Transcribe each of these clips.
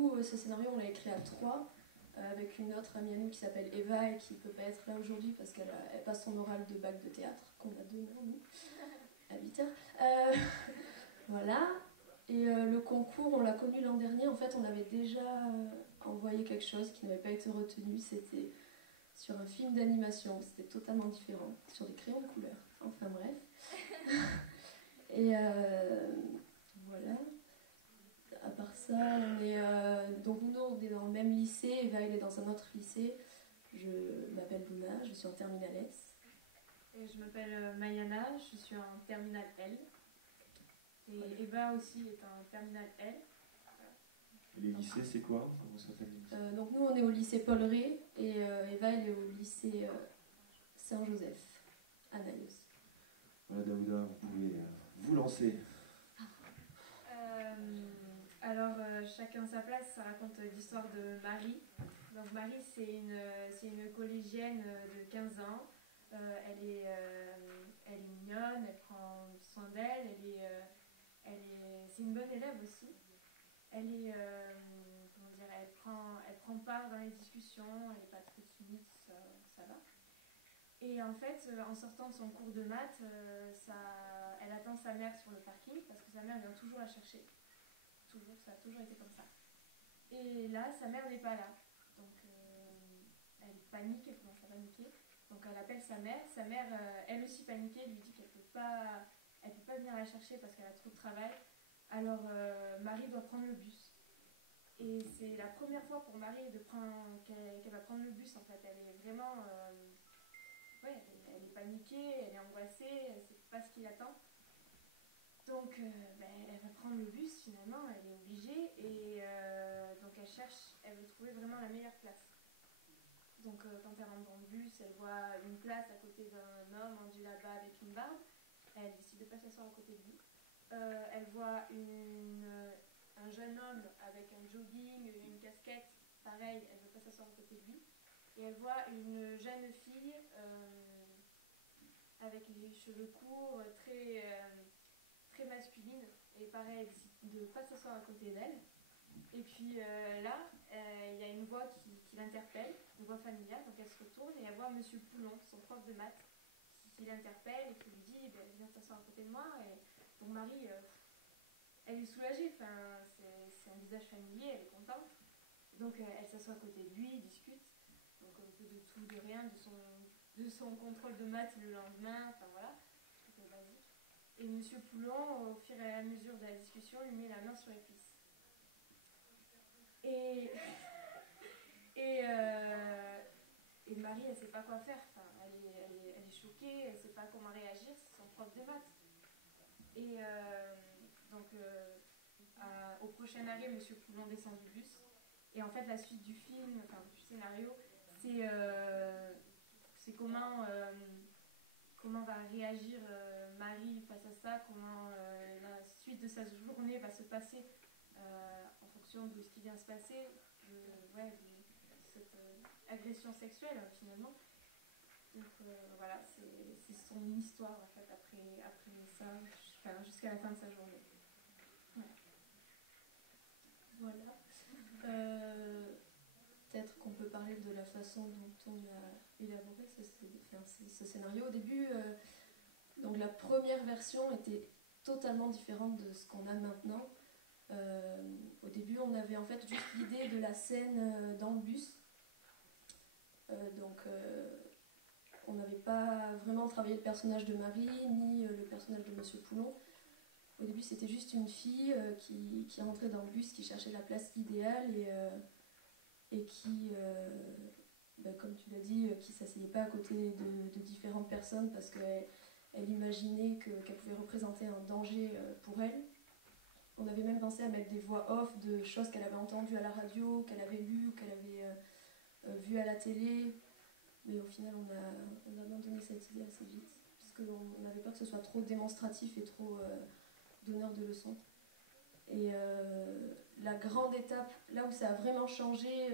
coup, ce scénario, on l'a écrit à 3, avec une autre amie à nous qui s'appelle Eva et qui ne peut pas être là aujourd'hui parce qu'elle passe son oral de bac de théâtre, qu'on a demain, nous, à 8h. Voilà. Et le concours, on l'a connu l'an dernier. En fait, on avait déjà envoyé quelque chose qui n'avait pas été retenu. C'était sur un film d'animation. C'était totalement différent, sur des crayons de couleur. Enfin bref. Et voilà. À part ça, on est donc nous, on est dans le même lycée. Eva, elle est dans un autre lycée. Je m'appelle Luna, je suis en terminale S. Et je m'appelle Mayana, je suis en terminale L. Et voilà. Eva aussi est en terminale L. Voilà. Et les lycées, c'est quoi? Donc nous, on est au lycée Paul Ré et Eva, elle est au lycée Saint-Joseph, à Naïos. Voilà, Daouda, vous pouvez vous lancer. Alors, chacun sa place, ça raconte l'histoire de Marie. Donc Marie, c'est une collégienne de 15 ans. Elle est mignonne, elle prend soin d'elle, c'est une bonne élève aussi. Elle est, comment dire, elle prend part dans les discussions, elle n'est pas très timide, ça va. Et en fait, en sortant de son cours de maths, elle attend sa mère sur le parking parce que sa mère vient toujours la chercher. Toujours, ça a toujours été comme ça. Et là, sa mère n'est pas là. Donc, elle panique, elle commence à paniquer. Donc, elle appelle sa mère. Sa mère, elle aussi paniquée, lui dit qu'elle peut pas venir la chercher parce qu'elle a trop de travail. Alors, Marie doit prendre le bus. Et c'est la première fois pour Marie qu'elle va prendre le bus, en fait. Elle est vraiment... ouais, elle est paniquée, elle est angoissée, elle ne sait pas ce qui l'attend. Donc, elle va prendre le bus finalement, elle est obligée, et donc elle veut trouver vraiment la meilleure place. Donc, quand elle rentre dans le bus, elle voit une place à côté d'un homme en djellaba avec une barbe. Elle décide de ne pas s'asseoir à côté de lui. Elle voit un jeune homme avec un jogging, une casquette, pareil, elle ne veut pas s'asseoir à côté de lui. Et elle voit une jeune fille avec les cheveux courts, très masculine, et pareil, elle décide de ne pas s'asseoir à côté d'elle. Et puis là, il y a une voix qui l'interpelle, une voix familiale, donc elle se retourne et elle voit Monsieur Poulon, son prof de maths, qui l'interpelle et qui lui dit viens t'asseoir à côté de moi. Et donc Marie, elle est soulagée, enfin, c'est un visage familier, elle est contente. Donc elle s'assoit à côté de lui, ils discutent, donc un peu de tout, de rien, de son contrôle de maths le lendemain, enfin voilà, tout basique. Et Monsieur Poulon, au fur et à mesure de la discussion, lui met la main sur les cuisses. Et Marie, elle ne sait pas quoi faire. Enfin, elle est choquée, elle ne sait pas comment réagir, c'est son prof de maths. Et au prochain arrêt, Monsieur Poulon descend du bus. Et en fait, la suite du film, enfin du scénario, c'est comment va réagir Marie face à ça, comment la suite de sa journée va se passer en fonction de ce qui vient se passer, de cette agression sexuelle finalement. Donc voilà, c'est son histoire en fait après ça, jusqu'à la fin de sa journée. Voilà. Peut-être qu'on peut parler de la façon dont on a élaboré ce scénario. Au début, donc la première version était totalement différente de ce qu'on a maintenant. Au début, on avait en fait juste l'idée de la scène dans le bus. On n'avait pas vraiment travaillé le personnage de Marie, ni le personnage de Monsieur Poulon. Au début, c'était juste une fille qui rentrait dans le bus, qui cherchait la place idéale et qui, comme tu l'as dit, qui ne s'asseyait pas à côté de différentes personnes parce qu'elle imaginait qu'elle pouvait représenter un danger pour elle. On avait même pensé à mettre des voix off de choses qu'elle avait entendues à la radio, qu'elle avait lues ou qu'elle avait vues à la télé. Mais au final, on a abandonné cette idée assez vite, puisqu'on avait peur que ce soit trop démonstratif et trop donneur de leçons. Et la grande étape, là où ça a vraiment changé,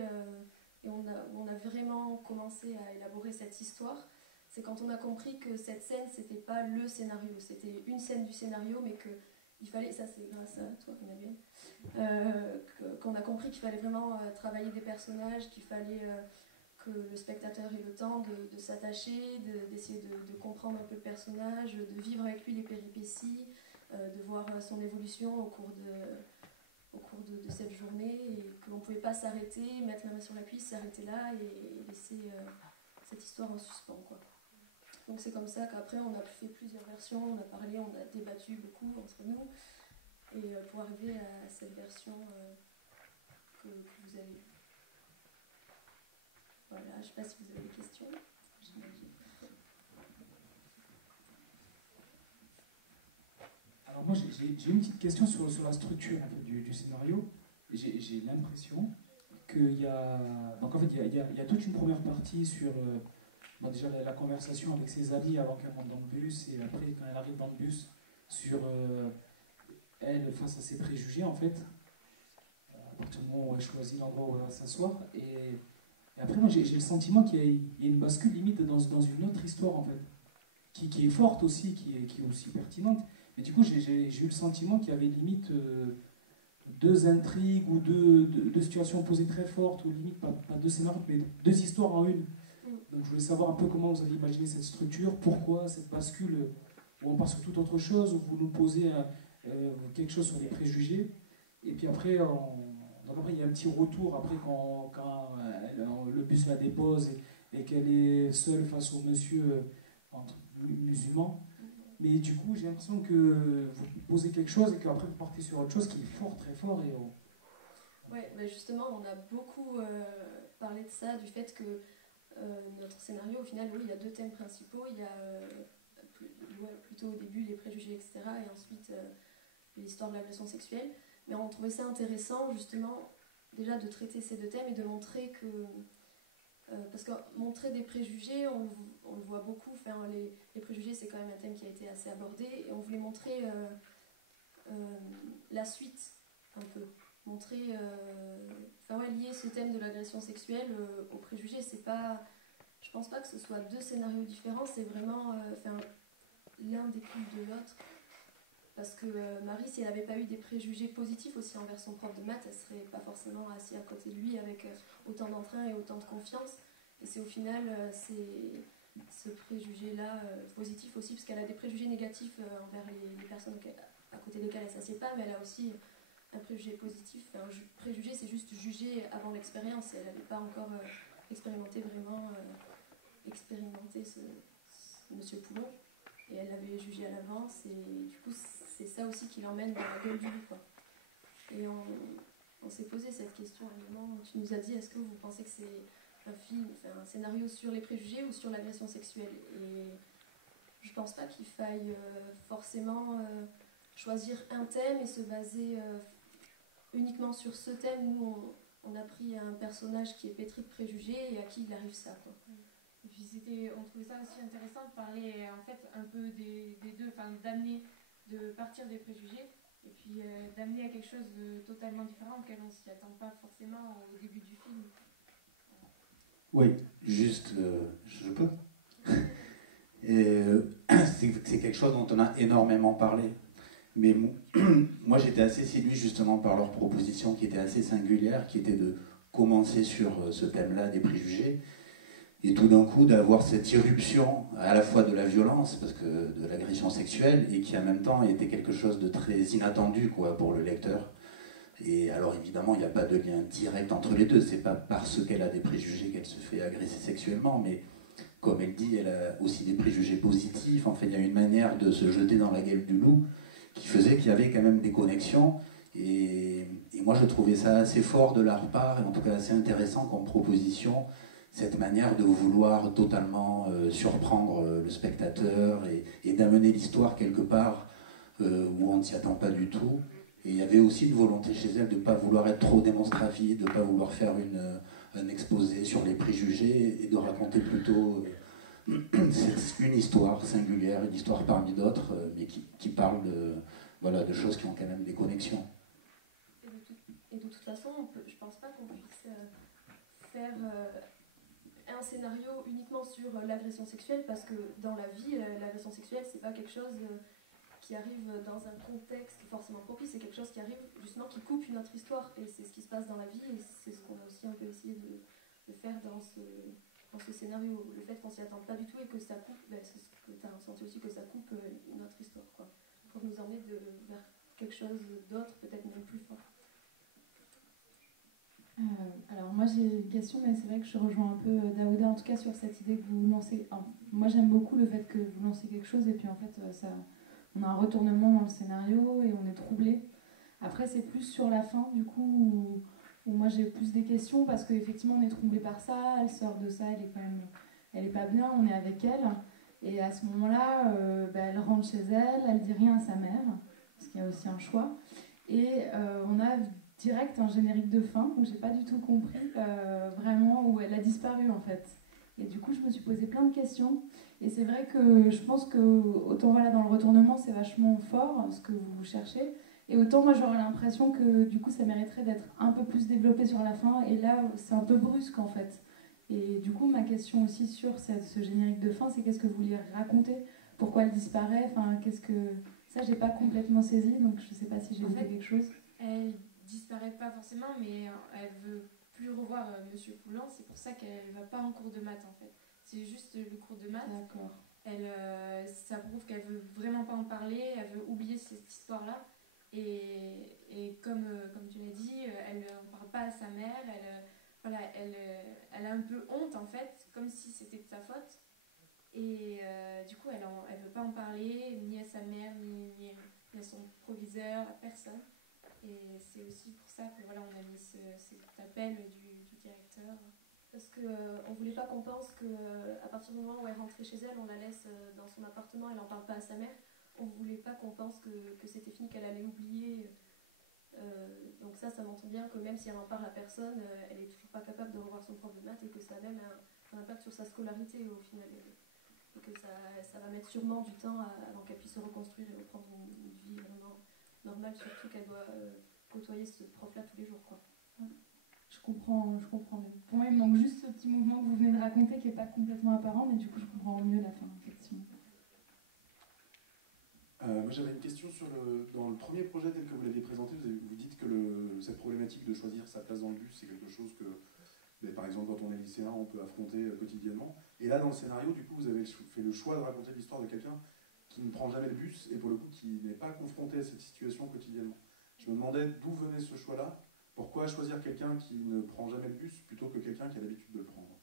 et on a vraiment commencé à élaborer cette histoire, c'est quand on a compris que cette scène, c'était pas le scénario, c'était une scène du scénario, mais qu'il il fallait, ça c'est grâce à toi Emmanuel, qu'on a compris qu'il fallait vraiment travailler des personnages, qu'il fallait que le spectateur ait le temps de s'attacher, d'essayer de comprendre un peu le personnage, de vivre avec lui les péripéties, de voir son évolution au cours de cette journée, et que l'on ne pouvait pas s'arrêter, mettre la main sur la cuisse, s'arrêter là et laisser cette histoire en suspens, quoi. Donc c'est comme ça qu'après on a fait plusieurs versions, on a parlé, on a débattu beaucoup entre nous, et pour arriver à cette version que vous avez. Voilà, je ne sais pas si vous avez des questions. Alors moi j'ai une petite question sur la structure en fait, du scénario. J'ai l'impression qu'il y a... Donc en fait il y a toute une première partie sur déjà la conversation avec ses amis avant qu'elle monte dans le bus, et après quand elle arrive dans le bus, sur elle face à ses préjugés en fait, à partir du moment où elle choisit l'endroit où elle va s'asseoir. Et après moi j'ai le sentiment qu'il y a une bascule limite dans une autre histoire en fait, qui est forte aussi, qui est aussi pertinente. Mais du coup j'ai eu le sentiment qu'il y avait limite deux intrigues ou deux situations opposées très fortes, ou limite pas deux scénarios, mais deux histoires en une. Donc je voulais savoir un peu comment vous avez imaginé cette structure, pourquoi cette bascule, où on part sur toute autre chose, où vous nous posez quelque chose sur les préjugés, et puis après, donc après il y a un petit retour, après quand le bus la dépose et qu'elle est seule face au monsieur musulman. Mais du coup j'ai l'impression que vous posez quelque chose et qu'après vous partez sur autre chose qui est fort, très fort. Oui, mais justement on a beaucoup parlé de ça, du fait que notre scénario, au final, oui, il y a deux thèmes principaux. Il y a plutôt au début les préjugés, etc. Et ensuite l'histoire de l'agression sexuelle. Mais on trouvait ça intéressant, justement, déjà de traiter ces deux thèmes et de montrer que... parce que montrer des préjugés, on le voit beaucoup. Enfin, les préjugés, c'est quand même un thème qui a été assez abordé. Et on voulait montrer la suite, un peu. Montrer, lier ce thème de l'agression sexuelle aux préjugés. C'est pas, je pense pas que ce soit deux scénarios différents, c'est vraiment l'un découle de l'autre. Parce que Marie, si elle n'avait pas eu des préjugés positifs aussi envers son prof de maths, elle serait pas forcément assise à côté de lui avec autant d'entrain et autant de confiance. Et c'est au final ce préjugé-là positif aussi, parce qu'elle a des préjugés négatifs envers les personnes à côté desquelles elle ne s'assied pas, mais elle a aussi un préjugé positif. Un préjugé, c'est juste juger avant l'expérience. Elle n'avait pas encore expérimenté ce Monsieur Poulon. Et elle l'avait jugé à l'avance. Et du coup, c'est ça aussi qui l'emmène dans la gueule du loup, quoi. Et on s'est posé cette question à un moment. Tu nous as dit, est-ce que vous pensez que c'est un scénario sur les préjugés ou sur l'agression sexuelle? Et je pense pas qu'il faille forcément choisir un thème et se baser uniquement sur ce thème. Nous, on a pris un personnage qui est pétri de préjugés et à qui il arrive ça, quoi. Et puis on trouvait ça aussi intéressant de parler en fait un peu des deux, de partir des préjugés et puis d'amener à quelque chose de totalement différent auquel on s'y attend pas forcément au début du film. Oui, juste, je peux. C'est quelque chose dont on a énormément parlé. Mais moi, j'étais assez séduit justement par leur proposition qui était assez singulière, qui était de commencer sur ce thème-là des préjugés, et tout d'un coup d'avoir cette irruption à la fois de la violence, parce que de l'agression sexuelle, et qui en même temps était quelque chose de très inattendu, quoi, pour le lecteur. Et alors évidemment, il n'y a pas de lien direct entre les deux, c'est pas parce qu'elle a des préjugés qu'elle se fait agresser sexuellement, mais comme elle dit, elle a aussi des préjugés positifs. En fait, il y a une manière de se jeter dans la gueule du loup qui faisait qu'il y avait quand même des connexions. Et moi, je trouvais ça assez fort de leur part, et en tout cas assez intéressant comme proposition, cette manière de vouloir totalement surprendre le spectateur et d'amener l'histoire quelque part où on ne s'y attend pas du tout. Et il y avait aussi une volonté chez elle de ne pas vouloir être trop démonstrative, de ne pas vouloir faire un exposé sur les préjugés, et de raconter plutôt une histoire singulière, une histoire parmi d'autres, mais qui parle de choses qui ont quand même des connexions. Et de toute façon, je ne pense pas qu'on puisse faire un scénario uniquement sur l'agression sexuelle, parce que dans la vie, l'agression sexuelle, c'est pas quelque chose qui arrive dans un contexte forcément propice, c'est quelque chose qui arrive justement qui coupe une autre histoire, et c'est ce qui se passe dans la vie, et c'est ce qu'on a aussi un peu essayé de faire dans ce scénario, le fait qu'on s'y attende pas du tout et que ça coupe, ben, c'est ce que tu as ressenti aussi, que ça coupe une autre histoire, quoi, pour nous emmener vers quelque chose d'autre, peut-être même plus fort. Alors moi j'ai une question, mais c'est vrai que je rejoins un peu Daouda en tout cas sur cette idée que vous lancez. Alors, moi j'aime beaucoup le fait que vous lancez quelque chose et puis en fait on a un retournement dans le scénario et on est troublé. Après c'est plus sur la fin du coup où moi j'ai plus des questions parce qu'effectivement on est troublé par ça, elle sort de ça, elle est pas bien, on est avec elle et à ce moment-là elle rentre chez elle, elle dit rien à sa mère parce qu'il y a aussi un choix et on a direct un générique de fin où j'ai pas du tout compris vraiment où elle a disparu en fait. Et du coup je me suis posé plein de questions et c'est vrai que je pense que autant voilà dans le retournement c'est vachement fort ce que vous cherchez et autant moi j'aurais l'impression que du coup ça mériterait d'être un peu plus développé sur la fin et là c'est un peu brusque en fait. Et du coup ma question aussi sur ce générique de fin c'est qu'est-ce que vous vouliez raconter, pourquoi elle disparaît, enfin qu'est-ce que ça j'ai pas complètement saisi donc je sais pas si j'ai oublié quelque chose. Elle disparaît pas forcément, mais elle veut plus revoir Monsieur Poulain, c'est pour ça qu'elle va pas en cours de maths en fait. C'est juste le cours de maths. D'accord. Ça prouve qu'elle veut vraiment pas en parler, elle veut oublier cette histoire-là. Et comme tu l'as dit, elle n'en parle pas à sa mère, elle a un peu honte en fait, comme si c'était de sa faute. Et du coup, elle veut pas en parler, ni à sa mère, ni à son proviseur, à personne. Et c'est aussi pour ça que voilà, on a mis cet appel du directeur. Parce qu'on ne voulait pas qu'on pense qu'à partir du moment où elle rentrait chez elle, on la laisse dans son appartement, elle n'en parle pas à sa mère. On ne voulait pas qu'on pense que c'était fini, qu'elle allait oublier. Donc ça montre bien que même si elle n'en parle à personne, elle n'est toujours pas capable de revoir son prof de maths et que ça a même un impact sur sa scolarité au final. Et que ça va mettre sûrement du temps avant qu'elle puisse se reconstruire et reprendre une vie vraiment normale, surtout qu'elle doit côtoyer ce prof-là tous les jours, quoi. Je comprends mieux. Pour moi, il me manque juste ce petit mouvement que vous venez de raconter qui n'est pas complètement apparent, mais du coup, je comprends mieux la fin, effectivement. Moi, j'avais une question dans le premier projet tel que vous l'aviez présenté, vous dites que cette problématique de choisir sa place dans le bus, c'est quelque chose que, par exemple, quand on est lycéen, on peut affronter quotidiennement. Et là, dans le scénario, du coup, vous avez fait le choix de raconter l'histoire de quelqu'un qui ne prend jamais le bus et pour le coup, qui n'est pas confronté à cette situation quotidiennement. Je me demandais d'où venait ce choix-là. Pourquoi choisir quelqu'un qui ne prend jamais le bus plutôt que quelqu'un qui a l'habitude de le prendre?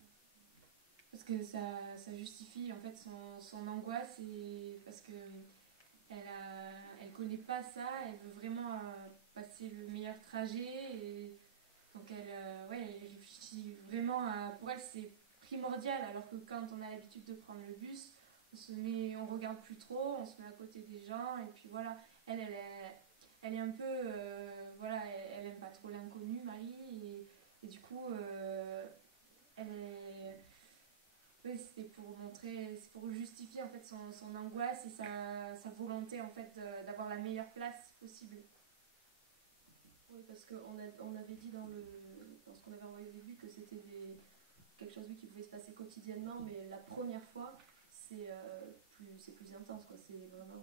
Parce que ça justifie en fait son angoisse et parce que elle connaît pas ça, elle veut vraiment passer le meilleur trajet et donc elle réfléchit vraiment pour elle c'est primordial alors que quand on a l'habitude de prendre le bus on regarde plus trop, on se met à côté des gens et puis voilà elle est un peu elle aime pas trop l'inconnu Marie et du coup c'était pour montrer, c'est pour justifier en fait son angoisse et sa volonté en fait d'avoir la meilleure place possible. Oui, parce qu'on avait dit dans ce qu'on avait envoyé au début que c'était quelque chose qui pouvait se passer quotidiennement, mais la première fois c'est plus intense, quoi. C'est vraiment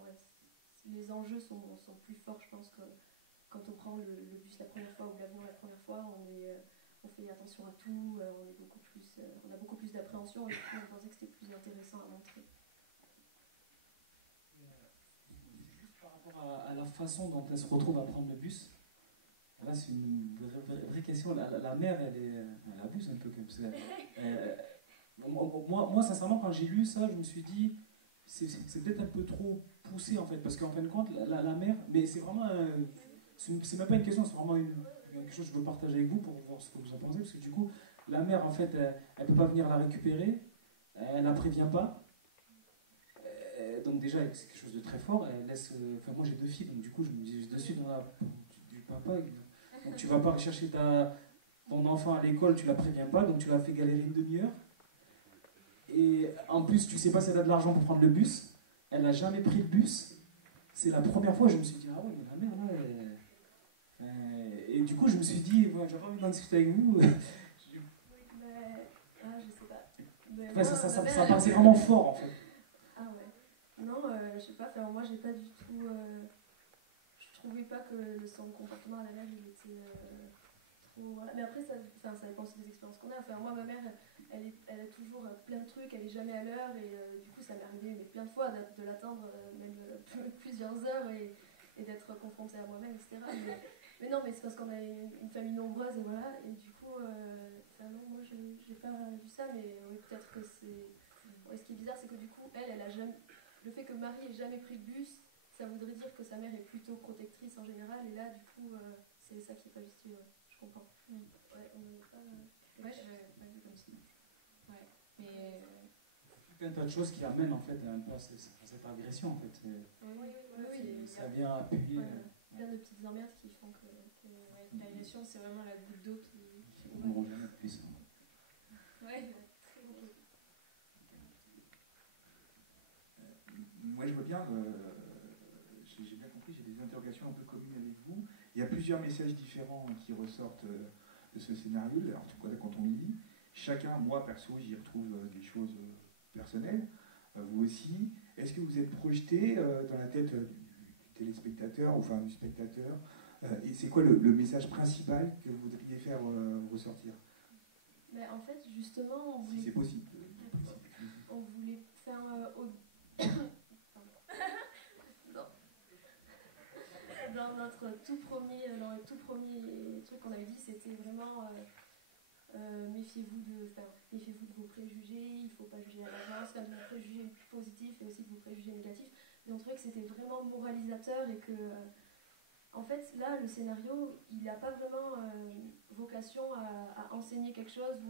les enjeux sont plus forts, je pense, que quand on prend le bus la première fois ou l'avion la première fois, on fait attention à tout, on a beaucoup plus d'appréhension et du coup on pensait que c'était plus intéressant à montrer. Juste par rapport à la façon dont elle se retrouve à prendre le bus, là c'est une vraie question. La mère, elle abuse un peu comme ça. Moi, sincèrement, quand j'ai lu ça, je me suis dit c'est peut-être un peu trop poussé en fait, parce qu'en fin de compte, la mère, mais c'est vraiment c'est même pas une question, c'est vraiment quelque chose que je veux partager avec vous pour voir ce que vous en pensez, parce que du coup, la mère, en fait, elle peut pas venir la récupérer, elle la prévient pas, donc déjà, c'est quelque chose de très fort, elle laisse... Enfin, moi j'ai 2 filles, donc du coup, je me dis de suite dans la du papa, donc tu vas pas chercher ton enfant à l'école, tu la préviens pas, donc tu la fais galérer une demi-heure, et en plus, tu sais pas si elle a de l'argent pour prendre le bus, elle n'a jamais pris le bus, c'est la première fois, je me suis dit, ah ouais, mais la mère, là, et du coup, je me suis dit, ouais, j'avais envie d'en discuter avec vous. Oui, je sais pas. Ça paraissait vraiment fort, en fait. Ah ouais. Non, je sais pas, enfin, moi j'ai pas du tout. Je trouvais pas que son comportement à la mère il était trop. Voilà. Mais après, ça dépend aussi des expériences qu'on a. Enfin, moi, ma mère, elle a toujours plein de trucs, elle est jamais à l'heure et du coup, ça m'est arrivé mais plein de fois de l'attendre même plusieurs heures et d'être confrontée à moi-même, etc. Mais non, mais c'est parce qu'on a une famille nombreuse et voilà. Et du coup, non, moi j'ai pas vu ça, mais oui, peut-être que c'est. Ouais, ce qui est bizarre, c'est que du coup, elle a jamais. Le fait que Marie ait jamais pris de bus, ça voudrait dire que sa mère est plutôt protectrice en général, et là, du coup, c'est ça qui est pas juste. Je comprends. Ouais, on n'est pas. Ouais, je l'avais pas vu comme ça. Ouais, mais. Plein de tas de choses qui amènent en fait un peu à cette agression en fait. Oui, Ça vient appuyer. Plein de petites emmerdes qui font que. L'agression, c'est vraiment la goutte d'eau qui. On n'aura jamais plus. Ouais. Moi, je vois bien, j'ai bien compris, j'ai des interrogations un peu communes avec vous. Il y a plusieurs messages différents qui ressortent de ce scénario. Alors, quand on le lit, chacun, moi perso, j'y retrouve des choses personnelles. Vous aussi. Est-ce que vous êtes projeté dans la tête du téléspectateur, enfin du spectateur, et c'est quoi le message principal que vous voudriez faire ressortir? Mais en fait, justement, on voulait. Si c'est possible. On voulait faire dans notre tout premier truc qu'on avait dit, c'était vraiment méfiez-vous de vos préjugés, il ne faut pas juger à l'avance, de vos préjugés positifs et aussi de vos préjugés négatifs. Et on trouvait que c'était vraiment moralisateur et que en fait là le scénario il n'a pas vraiment vocation à enseigner quelque chose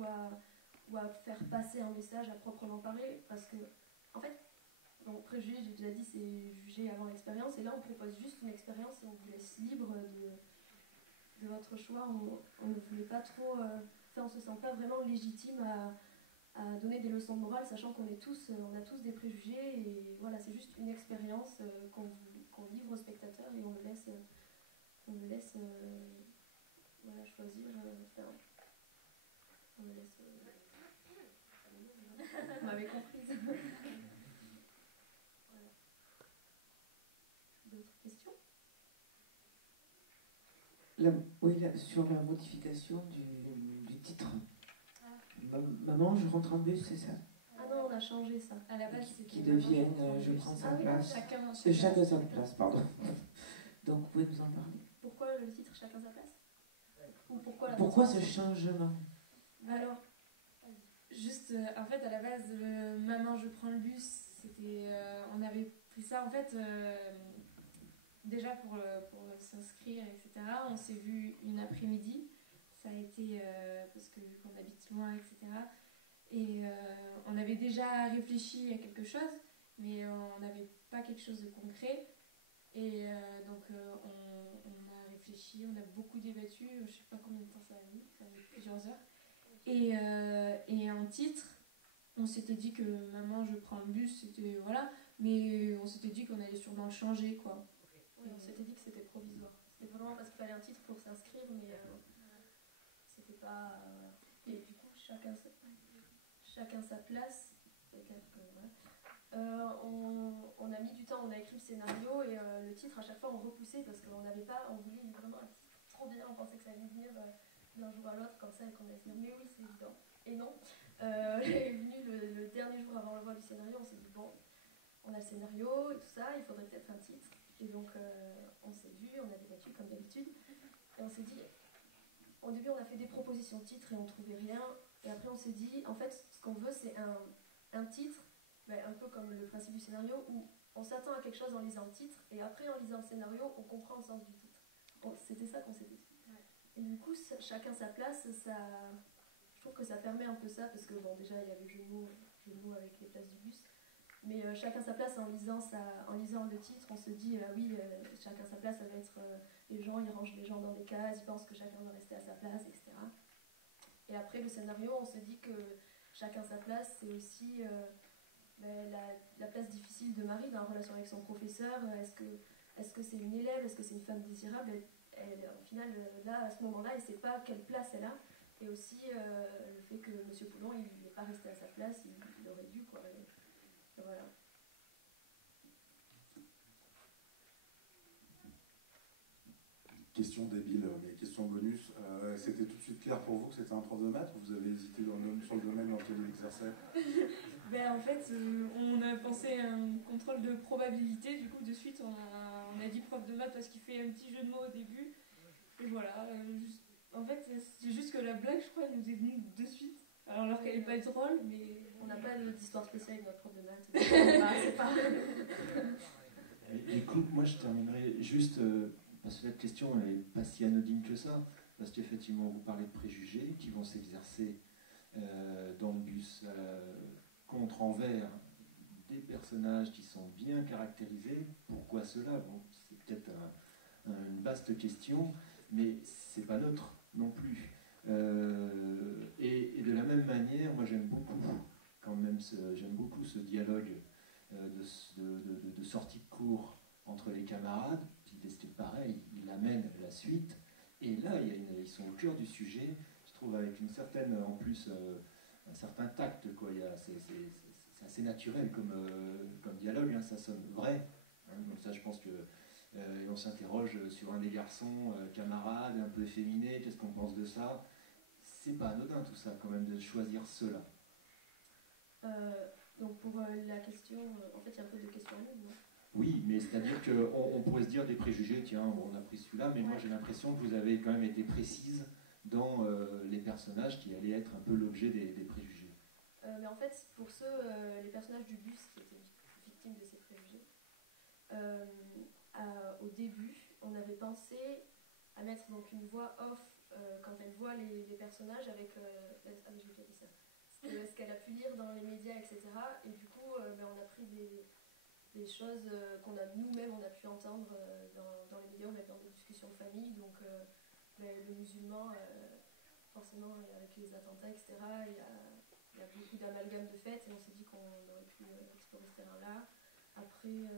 ou à faire passer un message à proprement parler, parce que en fait bon, préjugé, j'ai déjà dit, c'est juger avant l'expérience, et là on propose juste une expérience et on vous laisse libre de votre choix. On ne voulait pas trop. On se sent pas vraiment légitime à donner des leçons de morale, sachant qu'on a tous des préjugés, et voilà, c'est juste une expérience qu'on livre au spectateur et on le laisse voilà, choisir. On le laisse. Vous m'avez comprise. D'autres questions? Sur la modification du titre. Maman, je rentre en bus, c'est ça? Ah non, on a changé ça. À la base, c'était. Qui devienne je prends sa place. Chacun sa place, pardon. Donc, vous pouvez nous en parler. Pourquoi le titre Chacun sa place? Ou pourquoi ce changement? Alors, juste, en fait, à la base, Maman, je prends le bus, c'était. On avait pris ça, en fait. Déjà pour s'inscrire, etc., on s'est vu une après-midi. Ça a été parce que vu qu'on habite loin, etc. Et on avait déjà réfléchi à quelque chose, mais on n'avait pas quelque chose de concret. Et donc on a réfléchi, on a beaucoup débattu, je ne sais pas combien de temps ça a mis, plusieurs heures. Et en titre, on s'était dit que Maman, je prends le bus, c'était voilà, mais on s'était dit qu'on allait sûrement le changer, quoi. Oui, on s'était dit que c'était provisoire. C'était vraiment parce qu'il fallait un titre pour s'inscrire, mais c'était pas. Et du coup, chacun sa place. On a mis du temps, on a écrit le scénario et le titre, à chaque fois, on repoussait parce qu'on n'avait pas. On voulait vraiment un titre trop bien, on pensait que ça allait venir d'un jour à l'autre, comme ça, et qu'on allait se dire, mais oui, c'est évident. Et non. Est venu le dernier jour avant le voie du scénario, on s'est dit, bon, on a le scénario et tout ça, il faudrait peut-être un titre. Et donc, on s'est vu, on a débattu comme d'habitude, et on s'est dit, au début, on a fait des propositions de titres et on ne trouvait rien, et après, on s'est dit, en fait, ce qu'on veut, c'est un titre, un peu comme le principe du scénario, où on s'attend à quelque chose en lisant le titre, et après, en lisant le scénario, on comprend le sens du titre. Bon, c'était ça qu'on s'était dit. Ouais. Et du coup, chacun sa place, je trouve que ça permet un peu ça, parce que, bon, déjà, il y avait le jeu de mots avec les places du bus. Mais chacun sa place, en lisant le titre, on se dit oui, chacun sa place, ça va être les gens, ils rangent les gens dans des cases, ils pensent que chacun doit rester à sa place, etc. Et après le scénario, on se dit que chacun sa place, c'est aussi la place difficile de Marie dans la relation avec son professeur. Est-ce que c'est une élève, est-ce que c'est une femme désirable? Au final, là, à ce moment-là, elle ne sait pas quelle place elle a. Et aussi le fait que M. Poulon, il n'est pas resté à sa place, il aurait dû, quoi. Voilà. Question débile, mais question bonus. C'était tout de suite clair pour vous que c'était un prof de maths ou vous avez hésité sur le domaine dans lequel il exerçait? Ben, en fait, on a pensé à un contrôle de probabilité, du coup de suite on a dit prof de maths parce qu'il fait un petit jeu de mots au début. Et voilà, en fait c'est juste que la blague, je crois, elle nous est venue de suite. Alors qu'elle n'est pas drôle, mais On n'a pas d'histoire spéciale avec notre prof de maths. C'est pas... Du coup, moi je terminerai juste, parce que la question n'est pas si anodine que ça, parce qu'effectivement vous parlez de préjugés qui vont s'exercer dans le bus contre envers des personnages qui sont bien caractérisés. Pourquoi cela? Bon, c'est peut-être une vaste question, mais c'est pas neutre non plus. Et de la même manière, moi j'aime beaucoup quand même j'aime beaucoup ce dialogue de sortie de cours entre les camarades, puis c'est pareil, il amène la suite, et là ils sont au cœur du sujet, je trouve avec une certaine, en plus, un certain tact, quoi. C'est assez naturel comme dialogue, hein, ça sonne vrai, hein, donc ça je pense que on s'interroge sur un des garçons, camarade, un peu efféminé, qu'est-ce qu'on pense de ça? C'est pas anodin tout ça quand même de choisir cela. Donc pour la question, en fait il y a un peu de questions en ligne, non? Oui, mais c'est-à-dire qu'on pourrait se dire des préjugés, tiens, on a pris celui-là, mais moi j'ai l'impression que vous avez quand même été précise dans les personnages qui allaient être un peu l'objet des préjugés. Mais en fait, pour les personnages du bus qui étaient victimes de ces préjugés, au début, on avait pensé à mettre donc une voix off quand elle voit les personnages avec... j'ai déjà dit ça. Ce qu'elle a pu lire dans les médias, etc. Et du coup, on a pris des choses qu'on a nous-mêmes, on a pu entendre dans les médias, on a pu entendre des discussions de famille, donc le musulman, forcément, avec les attentats, etc., il y a beaucoup d'amalgames de faits, et on s'est dit qu'on aurait pu explorer ce terrain-là. Après,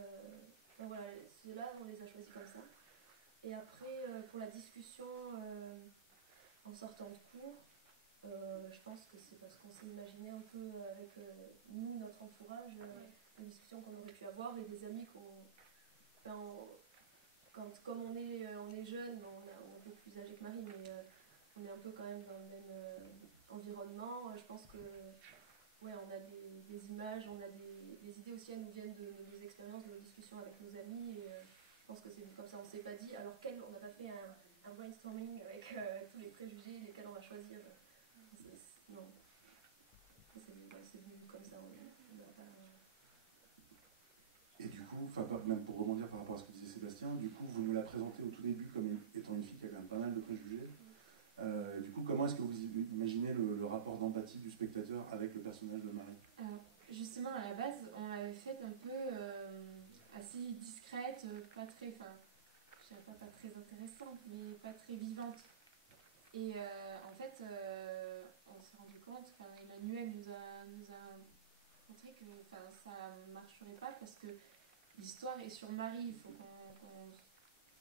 voilà, ceux-là, on les a choisis comme ça. Et après, pour la discussion en sortant de cours, je pense que c'est parce qu'on s'est imaginé un peu avec nous, notre entourage, une discussion qu'on aurait pu avoir et des amis comme on est jeune, on est beaucoup plus âgé que Marie, mais on est un peu quand même dans le même environnement. Je pense que ouais, on a des images, on a des idées aussi, elles nous viennent de nos expériences, de nos discussions avec nos amis, et je pense que c'est comme ça, on ne s'est pas dit, alors on n'a pas fait un brainstorming avec tous les préjugés, lesquels on va choisir. Non, c'est venu comme ça, on n'a pas... Et du coup, même pour rebondir par rapport à ce que disait Sébastien, du coup, vous nous la présentez au tout début comme étant une fille qui a quand même pas mal de préjugés. Du coup, comment est-ce que vous imaginez le rapport d'empathie du spectateur avec le personnage de Marie? Alors, justement, à la base, on l'avait faite un peu assez discrète, pas très, je dirais pas très intéressante, mais pas très vivante. Et en fait, on s'est rendu compte, Emmanuel nous a montré que ça ne marcherait pas parce que l'histoire est sur Marie, il faut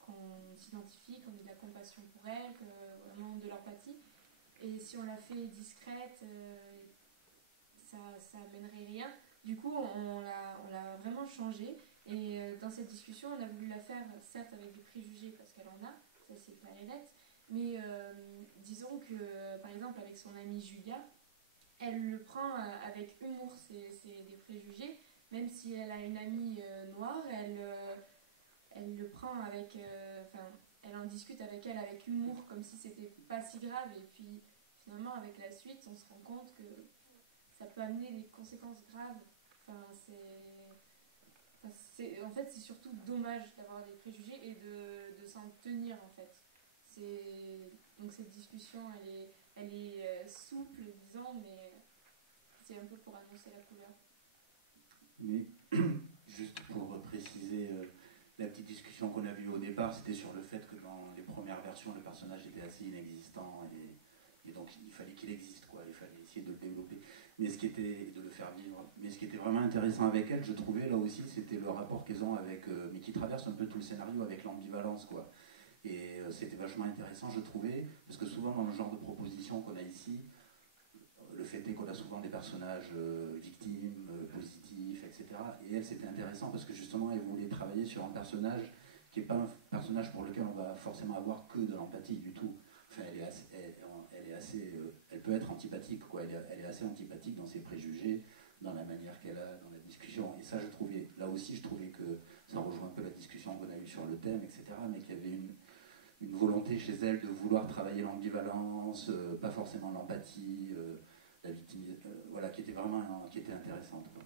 qu'on s'identifie, qu'on ait de la compassion pour elle, vraiment de l'empathie. Et si on la fait discrète, ça amènerait rien. Du coup, on l'a vraiment changé. Et dans cette discussion, on a voulu la faire, certes avec des préjugés, parce qu'elle en a, ça c'est clair et net. Mais disons que, par exemple, avec son amie Julia, elle le prend avec humour, c'est des préjugés. Même si elle a une amie noire, elle le prend avec... elle en discute avec elle avec humour, comme si c'était pas si grave. Et puis, finalement, avec la suite, on se rend compte que ça peut amener des conséquences graves. En fait, c'est surtout dommage d'avoir des préjugés et de s'en tenir, en fait. Donc cette discussion, elle est souple, disons, mais c'est un peu pour annoncer la couleur. Mais juste pour préciser, la petite discussion qu'on a vue au départ, c'était sur le fait que dans les premières versions, le personnage était assez inexistant et donc il fallait qu'il existe, quoi. Il fallait essayer de le développer, de le faire vivre. Mais ce qui était vraiment intéressant avec elle, je trouvais là aussi, c'était le rapport qu'elles ont avec, mais qui traverse un peu tout le scénario avec l'ambivalence, quoi. Et c'était vachement intéressant, je trouvais, parce que souvent dans le genre de proposition qu'on a ici, le fait est qu'on a souvent des personnages victimes, positifs, etc. Et elle, c'était intéressant parce que justement, elle voulait travailler sur un personnage qui n'est pas un personnage pour lequel on va forcément avoir que de l'empathie du tout. Enfin, elle peut être antipathique, quoi. Elle est assez antipathique dans ses préjugés, dans la manière qu'elle a, dans la discussion. Et ça, là aussi, je trouvais que ça rejoint un peu la discussion qu'on a eue sur le thème, etc., mais qu'il y avait une volonté chez elle de vouloir travailler l'ambivalence, pas forcément l'empathie, la victimisation, voilà, qui était intéressante, quoi.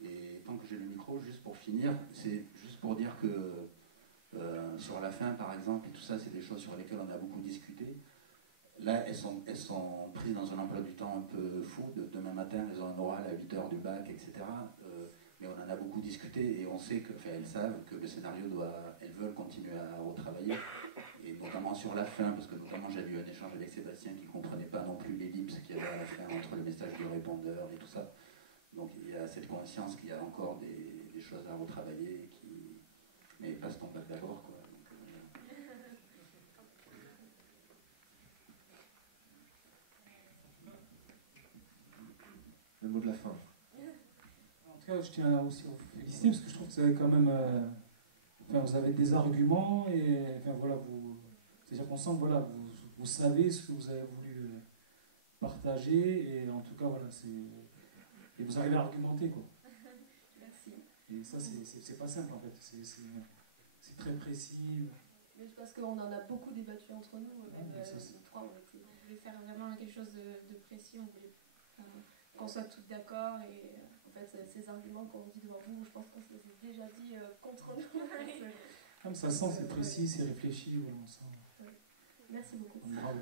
Et tant que j'ai le micro, juste pour finir, c'est juste pour dire que sur la fin, par exemple, et tout ça, c'est des choses sur lesquelles on a beaucoup discuté. Là, elles sont prises dans un emploi du temps un peu fou. Demain matin, elles ont un oral à 8h du bac, etc. Mais on en a beaucoup discuté et on sait que, enfin, elles savent que le scénario elles veulent continuer à retravailler. Et notamment sur la fin, parce que notamment j'avais eu un échange avec Sébastien qui ne comprenait pas non plus l'ellipse qu'il y avait à la fin entre le message du répondeur et tout ça. Donc il y a cette conscience qu'il y a encore des choses à retravailler, mais passe ton bac d'abord, quoi. Le mot de la fin. En tout cas, je tiens aussi à vous féliciter parce que je trouve que vous avez quand même, vous avez des arguments et enfin voilà, c'est-à-dire qu'on sent que voilà, vous savez ce que vous avez voulu partager et en tout cas voilà, et vous arrivez à argumenter, quoi. Merci. Et ça c'est pas simple en fait, c'est très précis. Mais c'est parce qu'on en a beaucoup débattu entre nous, même nous trois on était. On voulait faire vraiment quelque chose de précis, on voulait qu'on soit tous d'accord et en fait ces arguments qu'on dit devant vous, je pense qu'on se les a déjà dit contre nous. Comme ça sent, c'est précis, c'est réfléchi, voilà, on sent. Merci beaucoup. Bravo.